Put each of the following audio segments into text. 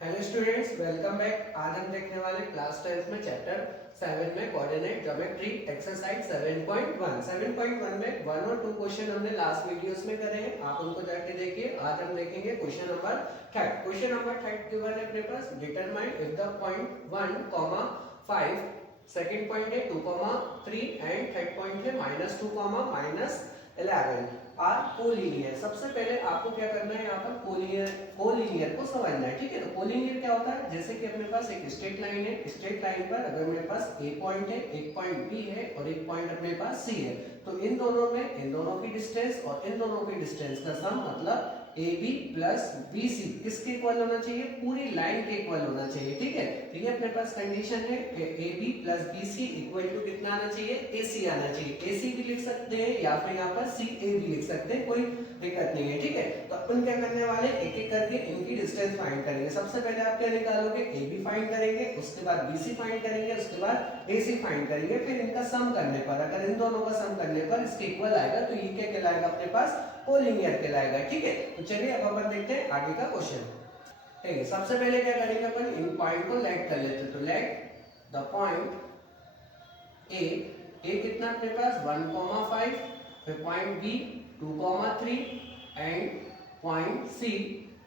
Hello students, welcome back. आज हम देखने वाले क्लास 10 में चैप्टर 7 में कोऑर्डिनेट ज्योमेट्री एक्सरसाइज 7.1। 7.1 में 1 और 2 क्वेश्चन हमने लास्ट वीडियोस में करे हैं, आप उनको जाके देखिए। आज हम देखेंगे question number 3। Question number 3 given है अपने पास, determine if the point 1, 5, second point है 2, 3 एंड थर्ड पॉइंट है -2, -11 आर कोलिनियर। सबसे पहले आपको क्या करना है, यहाँ पर कोलिनियर को समझना है। ठीक है, तो कोलिनियर क्या होता है? जैसे कि अपने पास एक स्ट्रेट लाइन है, स्ट्रेट लाइन पर अगर मेरे पास ए पॉइंट है, एक पॉइंट बी है और एक पॉइंट अपने पास सी है, तो इन दोनों में इन दोनों की डिस्टेंस और इन दोनों की डिस्टेंस का सम मतलब A B plus B C किसके इक्वल होना चाहिए? पूरी लाइन के इक्वल होना चाहिए। ठीक है, तो ये अपने पास कंडीशन है कि A B plus B C equal to कितना आना चाहिए? ए सी आना चाहिए। ए सी भी लिख सकते हैं या फिर यहाँ पर सी ए भी लिख सकते हैं, कोई दिक्कत नहीं है। ठीक है, तो अपन क्या करने वाले, एक एक करके इनकी डिस्टेंस फाइंड करेंगे। सबसे पहले आप क्या निकालोगे? ए बी फाइंड करेंगे, उसके बाद बी सी फाइंड करेंगे, उसके बाद ए सी फाइंड करेंगे। फिर इनका सम करने पर, अगर इन दोनों का सम करने पर इसके इक्वल आएगा तो ये क्या कहलाएगा अपने पास? कोलिनियर कहलाएगा। ठीक है, तो चलिए अब अपन देखते हैं आगे का क्वेश्चन। ठीक है, सबसे पहले क्या करेंगे अपन, इन पॉइंट को लेट कर लेते हैं। तो लेट द पॉइंट ए कितना अपने पास 1, 5, फिर point B 2, 3 and point C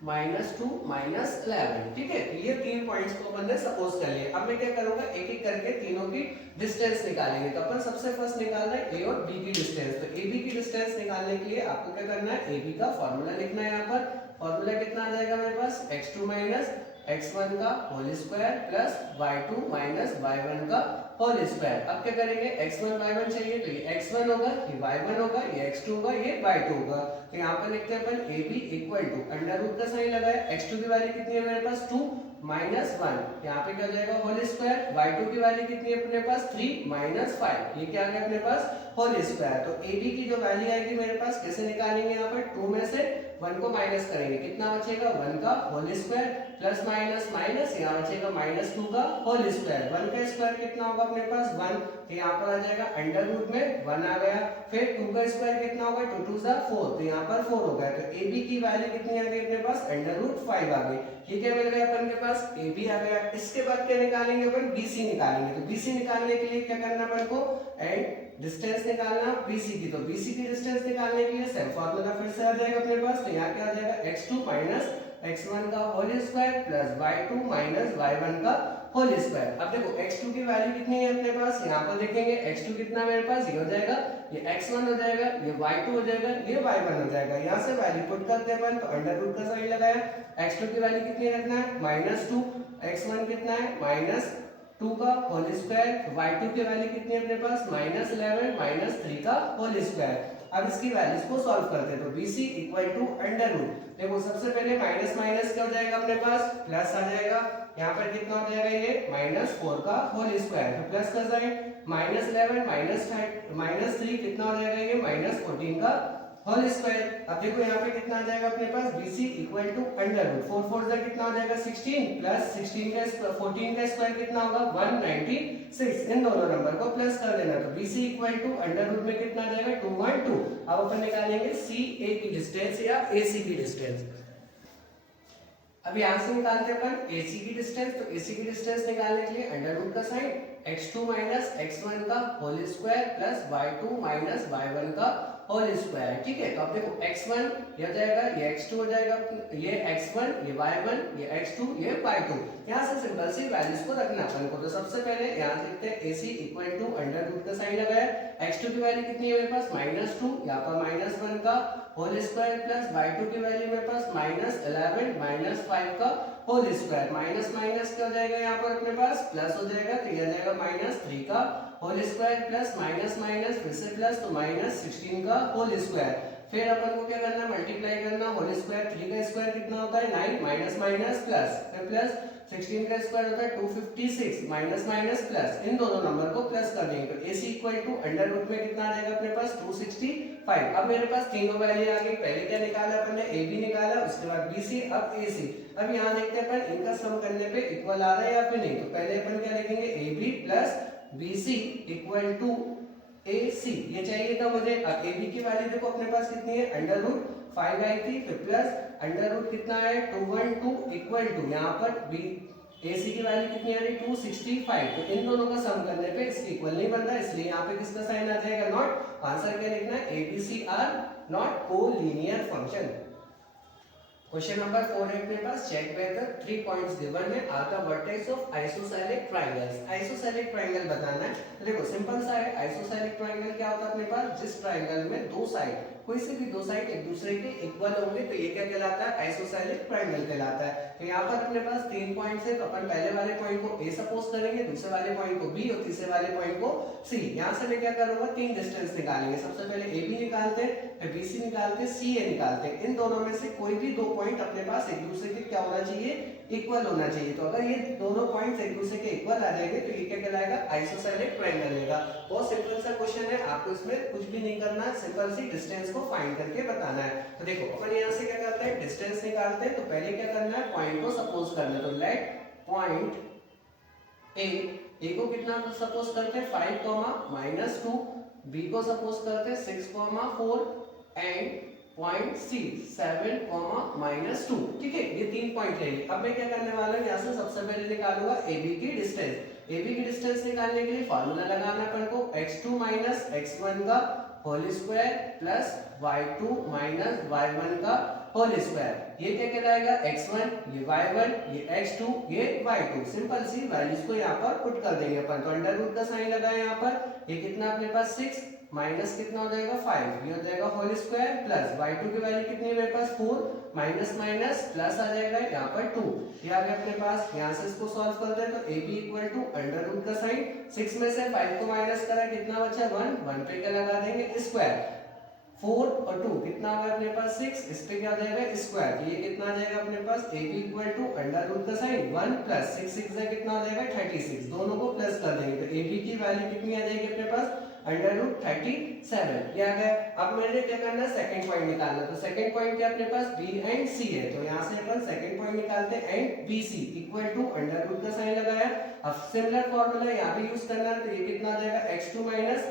-2, -11। ठीक है, तो ये 3 पॉइंट्स को अपन ने सपोज कर लिया। अब मैं क्या करूंगा, एक एक करके तीनों की डिस्टेंस निकालेंगे। तो अपन सबसे फर्स्ट निकालना है ए और बी की डिस्टेंस। तो ए बी की डिस्टेंस निकालने के लिए आपको क्या करना है, ए बी का फॉर्मूला लिखना है। यहाँ पर फॉर्मूला कितना आ जाएगा मेरे पास? x2 x1 का whole square plus y2 y1 का होल स्क्वायर। अब क्या करेंगे, x1 y1 चाहिए तो ये x1 होगा, ये y1 होगा, ये x2 होगा, ये y2 होगा। तो यहाँ पर लिखते हैं अपन A B equal to under root का साइन लगाया। x2 की वैल्यू कितनी है मेरे पास? 2 -1। यहाँ पे क्या हो जाएगा? Whole square. y2 की वैल्यू कितनी है अपने पास? 3 -5। ये क्या आ गया अपने पास? Whole square. तो ए बी की जो वैल्यू आएगी मेरे पास, कैसे निकालेंगे? यहाँ पर 2 में से 1 को माइनस करेंगे, कितना बचेगा? 1 का whole square plus minus minus, यहाँ बचेगा -2 का होल स्क्वायर। 1 का स्क्वायर कितना होगा अपने पास? 1। तो यहाँ पर आ जाएगा अंडर रूट में 1 आ गया। फिर 2 का स्क्वायर कितना होगा? 2 2 जा 4, तो यहाँ पर 4 हो गया। तो ए बी की वैल्यू कितनी आ गई अपने पास? अंडर रूट 5 आ गई। ये क्या मिल गया अपन के पास? ए बी आ गया। इसके बाद क्या निकालेंगे अपन? बी सी निकालेंगे। तो बी सी निकालने के लिए क्या करना अपन को? एंड डिस्टेंस निकालना BC की। तो BC की डिस्टेंस निकालने के लिए सेम फार्मूला फिर से आ जाएगा अपने पास। तो यहाँ क्या आ जाएगा? x2 x1 का whole square plus y2 y1 का होल स्क्वायर। अब देखो x2 की वैल्यू कितनी है अपने पास? यहाँ पर देखेंगे x2 कितना मेरे पास? ये हो जाएगा, ये x1 हो जाएगा, ये y2 हो जाएगा, ये y1 हो जाएगा। यहाँ से वैल्यू पुट करते हैं अपन, तो अंडर रूट का साइन लगाया। x2 की वैल्यू कितनी रखना है? -2। x1 कितना है? -2 का होल स्क्वायर। y2 की वैल्यू कितनी है अपने पास? -11 -3 का होल स्क्वायर। अब इसकी वैल्यूज को सॉल्व करते हैं। तो BC equal to under root, देखो सबसे पहले माइनस माइनस क्या हो जाएगा अपने पास? प्लस आ जाएगा। यहाँ पर कितना हो जाएगा? ये -4 का होल स्क्वायर। तो प्लस का साइन, -11 -3 कितना हो जाएगा? ये -14 का होल स्क्वायर। अब देखो यहाँ पे कितना आ जाएगा अपने पास? BC equal to under root 4 4 जा कितना हो जाएगा? 16 प्लस 16 का 14 का स्क्वायर कितना होगा? 196। इन दोनों नंबर को प्लस कर देना। तो BC equal to under root में कितना आ जाएगा? 212। अब अपन निकालेंगे CA की डिस्टेंस या AC की डिस्टेंस। अब यहाँ से निकालते हैं अपन AC की डिस्टेंस। तो AC की डिस्टेंस निकालने के लिए अंडर रूट का साइन, x2 x1 का whole square plus y2 y1 का होल स्क्वायर। ठीक है, तो अब देखो x1 ये हो जाएगा, ये x2 हो जाएगा, ये x1, ये y1, ये x2, ये y2। यहाँ से सिंपल सी वैल्यूज को रखना अपन को। तो सबसे पहले यहाँ देखते हैं AC equal to under root का साइन लगाया। x2 की वैल्यू कितनी है मेरे पास? -2, यहाँ पर -1 का होल स्क्वायर प्लस y2 की वैल्यू मेरे पास -11 -5 का होल स्क्वायर। माइनस माइनस क्या हो जाएगा? यहाँ पर अपने पास प्लस हो जाएगा, तो ये आ जाएगा -3 का whole square plus minus minus फिर से प्लस, तो -16 का होल स्क्वायर। फिर अपन को क्या करना है? मल्टीप्लाई करना। होल स्क्वायर 3 का स्क्वायर कितना होता है? 9 माइनस माइनस प्लस, फिर प्लस 16 का स्क्वायर होता है 256 माइनस माइनस प्लस। इन दोनों नंबर को प्लस कर देंगे। तो AC equal to under root में कितना आ जाएगा अपने पास? 265। अब मेरे पास तीनों वैल्यू आ गई। पहले क्या निकाला अपन ने? AB निकाला, उसके बाद BC, अब AC। अब यहाँ देखते हैं अपन इनका सम करने पे इक्वल आ रहा है या फिर नहीं। तो पहले अपन क्या लिखेंगे? AB plus BC equal to AC। ये चाहिए था मुझे। अब AB की वैल्यू देखो अपने पास कितनी है? अंडर रूट 5 आई थी, फिर प्लस अंडर रूट कितना है 212 इक्वल टू यहाँ पर बी AC की वैल्यू कितनी आ रही 265। तो इन दोनों का सम करने पे इसके इक्वल नहीं बन रहा, इसलिए यहाँ पे किसका साइन आ जाएगा नॉट। आंसर क्या लिखना है ABC are not collinear function. Question number 4 है अपने पास, चेक वेदर 3 पॉइंट्स गिवन है are the vertex of isosceles triangles. Isosceles triangle बताना है। देखो सिंपल सा है, आइसोसेलेक ट्रायंगल क्या होता है अपने पास, जिस ट्रायंगल में दो साइड कोई से भी दो साइड एक दूसरे के इक्वल होंगे तो ये क्या कहलाता है, आइसोसेलेक ट्रायंगल कहलाता है। तो यहाँ पर अपने पास 3 पॉइंट्स है, तो अपन पहले वाले पॉइंट को A सपोज करेंगे, दूसरे वाले पॉइंट को B और तीसरे वाले पॉइंट को C। यहाँ से मैं क्या करूंगा, 3 डिस्टेंस निकालेंगे। सबसे पहले AB निकालते हैं, फिर BC निकालते हैं, CA निकालते हैं। इन दोनों में से कोई भी दो पॉइंट अपने पास एक दूसरे के क्या होना चाहिए, इक्वल होना चाहिए। तो अगर ये दोनों पॉइंट्स एक दूसरे के इक्वल आ जाएंगे तो ये क्या कहलाएगा, आइसोसेलेक ट्रायंगल लेगा। बहुत सिंपल सा क्वेश्चन है, आपको इसमें कुछ भी नहीं करना है, सिंपल सी डिस्टेंस को फाइंड करके बताना है। तो देखो अपन यहाँ से क्या करते हैं, डिस्टेंस निकालते हैं। तो पहले क्या करना है, पॉइंट को सपोज करना है। तो लेट पॉइंट ए को कितना सपोज करते हैं 5, -2, बी को सपोज करते हैं 6, 4 एंड पॉइंट सी 7, -2। ठीक है, ये 3 पॉइंट है। अब मैं क्या करने वाला हूँ, यहाँ से सबसे पहले निकालूंगा AB की डिस्टेंस। AB की डिस्टेंस निकालने के लिए फॉर्मूला लगाना अपन को, x2 - x1 का whole square plus y2 - y1 का होल स्क्वायर। ये क्या कहलाएगा, x1, ये y1, ये x2, ये y2। सिंपल सी वैल्यूज को यहाँ पर पुट कर देंगे अपन। तो अंडर रूट का साइन लगाए यहाँ पर, ये कितना अपने पास 6 माइनस कितना हो जाएगा 5, ये हो जाएगा होल स्क्वायर प्लस y2 की वैल्यू कितनी है मेरे पास 4, माइनस माइनस प्लस आ जाएगा यहाँ पर 2। ये आ गया अपने पास। यहाँ से इसको सॉल्व करते हैं तो AB equal to under root का साइन, 6 में से 5 को माइनस करा कितना बचा 1, 1 पे क्या लगा देंगे स्क्वायर, 4 और 2 कितना होगा अपने पास 6, इस पे क्या आ जाएगा स्क्वायर। तो ये कितना आ जाएगा अपने पास AB equal to under root का साइन 1 प्लस 6, 6 से कितना हो जाएगा 36। दोनों को प्लस कर देंगे तो AB की वैल्यू कितनी आ जाएगी अपने पास अंडर रूट 37। ये आ गया। अब मैंने क्या करना है, सेकंड पॉइंट निकालना। तो सेकंड पॉइंट क्या अपने पास B एंड C है। तो यहाँ से अपन सेकंड पॉइंट निकालते हैं and BC equal to under root का साइन लगाया। अब सिमिलर फार्मूला यहाँ पे यूज करना है। तो ये कितना आ जाएगा x2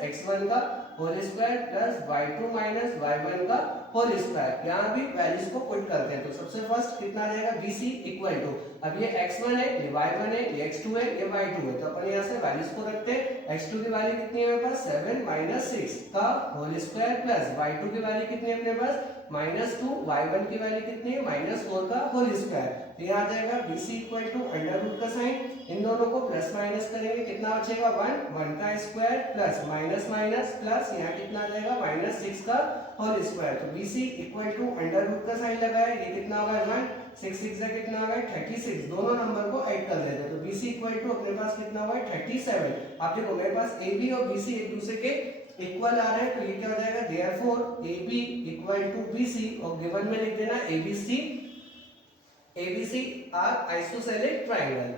- x1 का whole square plus y2 - y1 का होल स्क्वायर। यहाँ भी वैल्यूज को पुट करते हैं। तो सबसे फर्स्ट कितना आ जाएगा BC इक्वल टू, अब ये x1 है, ये y1 है, ये x2 है, ये y2 है। तो अपन यहाँ से वैल्यूज को रखते हैं। x2 की वैल्यू कितनी है मेरे पास 7 - 6 का होल स्क्वायर प्लस y2 की वैल्यू कितनी है अपने पास -2, y1 की वैल्यू कितनी है -4 का होल स्क्वायर। तो यहाँ आ जाएगा BC equal to under root का साइन, इन दोनों को प्लस माइनस करेंगे कितना बचेगा 1, 1 का square plus minus minus plus यहाँ कितना आ जाएगा -6 का होल स्क्वायर। तो BC equal to under root का साइन लगाया, ये कितना होगा 1, 6, 6 से कितना होगा 36। दोनों नंबर को ऐड कर लेते हैं। तो BC इक्वल टू अपने पास कितना हुआ 37। आप देखो मेरे पास AB और BC एक दूसरे के इक्वल आ रहे हैं। तो ये क्या हो जाएगा therefore AB equal to BC और गिवन में लिख देना ABC आर आइसोसेलेक ट्रायंगल।